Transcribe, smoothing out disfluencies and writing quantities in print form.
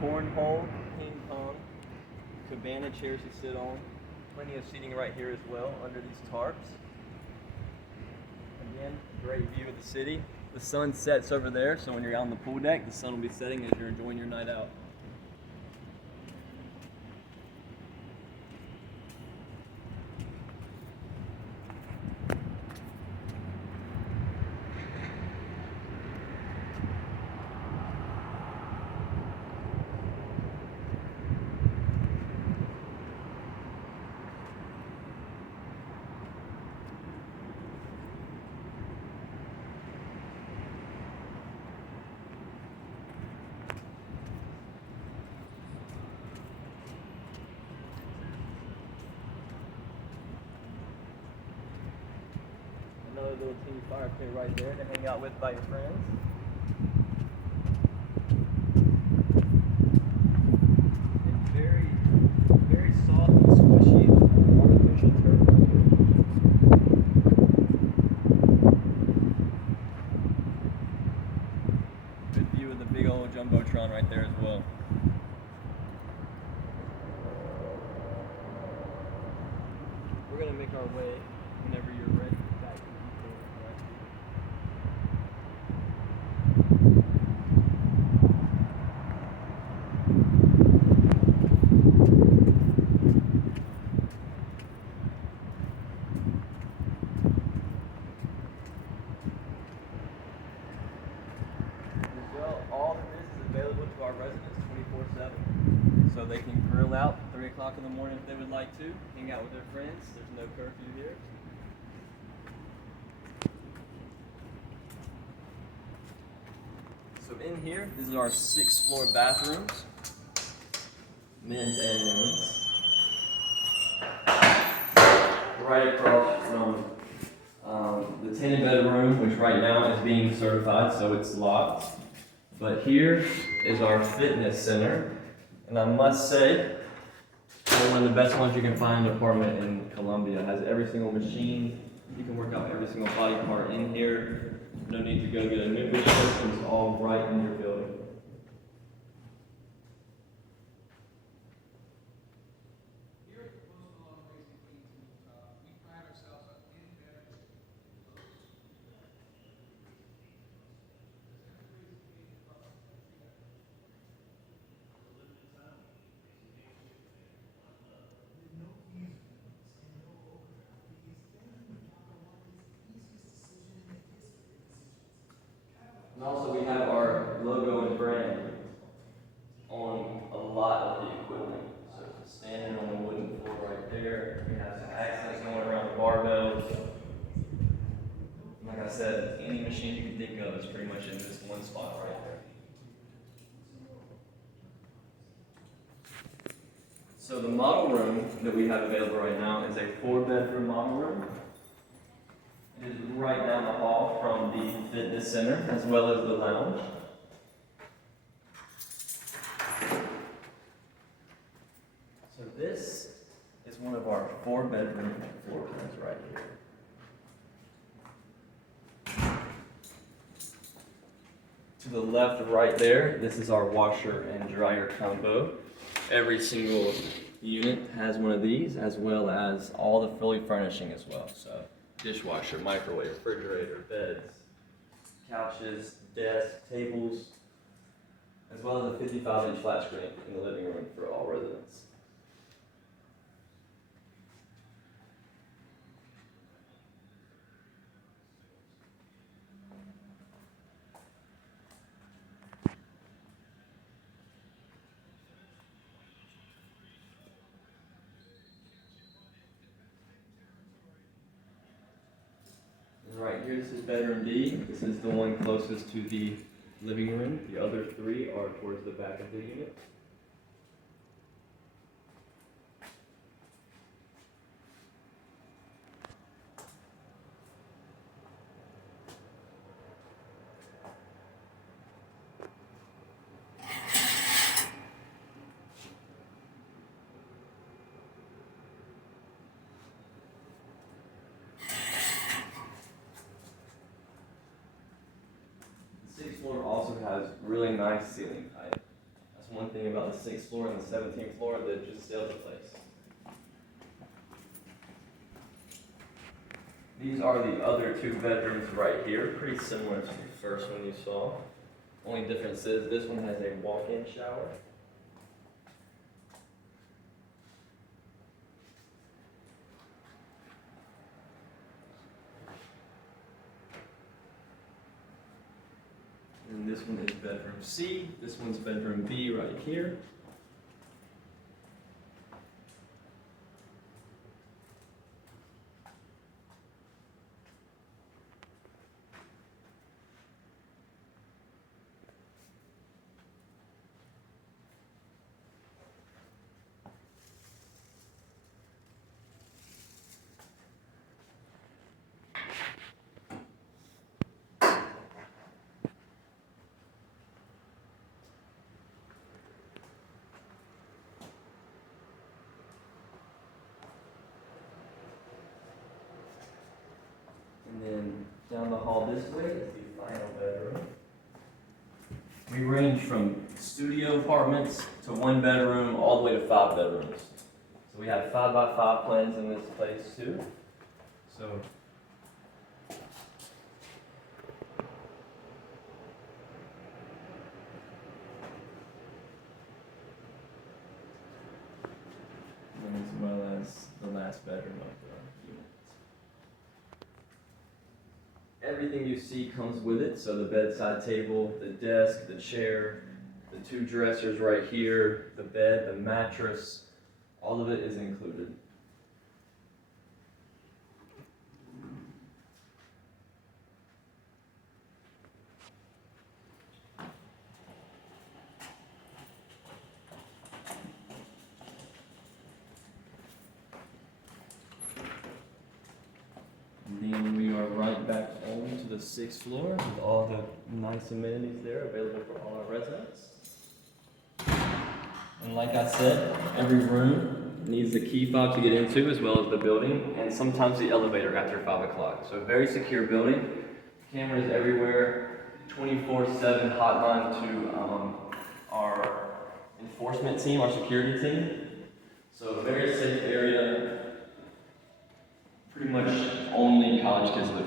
cornhole, ping pong, cabana chairs to sit on. Plenty of seating right here as well under these tarps. Again, great view of the city. The sun sets over there, so when you're out on the pool deck, the sun will be setting as you're enjoying your night out. Another little teeny fire pit right there to hang out with by your friends. And very, very soft and squishy artificial turf right here. Good view of the big old jumbotron right there as well. We're gonna make our way whenever you're ready back to the detail right here. As well, all of this is available to our residents 24/7. So they can grill out 3 o'clock in the morning if they would like to, hang out with their friends. There's no curfew here. So in here, this is our 6th floor bathrooms, men's and women's. Right across from the tenant bedroom, which right now is being certified, so it's locked. But here is our fitness center, and I must say, one of the best ones you can find in an apartment in Columbia. It has every single machine. You can work out every single body part in here. No need to go get a membership. It's all right in your building. Here at the Post Malone Racing Team, we pride ourselves on in-depth And also we have our logo and brand on a lot of the equipment. So standing on the wooden floor right there, we have some accents going around the barbells. Like I said, any machine you can think of is pretty much in this one spot right there. So the model room that we have available right now is a 4-bedroom model room. It is right down the hall from the fitness center as well as the lounge. So this is one of our 4-bedroom floor plans right here. To the left right there, this is our washer and dryer combo. Every single unit has one of these, as well as all the fully furnishing as well. So dishwasher, microwave, refrigerator, beds, couches, desks, tables, as well as a 55-inch flat screen in the living room for all residents. Right here, this is bedroom D. This is the one closest to the living room. The other 3 are towards the back of the unit. The 6th floor also has really nice ceiling height. That's one thing about the 6th floor and the 17th floor that just stay in place. These are the other 2 bedrooms right here, pretty similar to the first one you saw. Only difference is this one has a walk-in shower. And this one is bedroom C. This one's bedroom B right here. And then down the hall this way is the final bedroom. We range from studio apartments to 1 bedroom all the way to 5 bedrooms. So we have 5x5 plans in this place too. So and as well as the last bedroom of the unit. Everything you see comes with it, so the bedside table, the desk, the chair, the 2 dressers right here, the bed, the mattress, all of it is included. And then we are right back on to the 6th floor with all the nice amenities there available for all our residents. And like I said, every room needs a key fob to get into as well as the building and sometimes the elevator after 5 o'clock. So a very secure building, cameras everywhere, 24/7 hotline to our enforcement team, our security team. So a very safe area. Pretty much only college kids live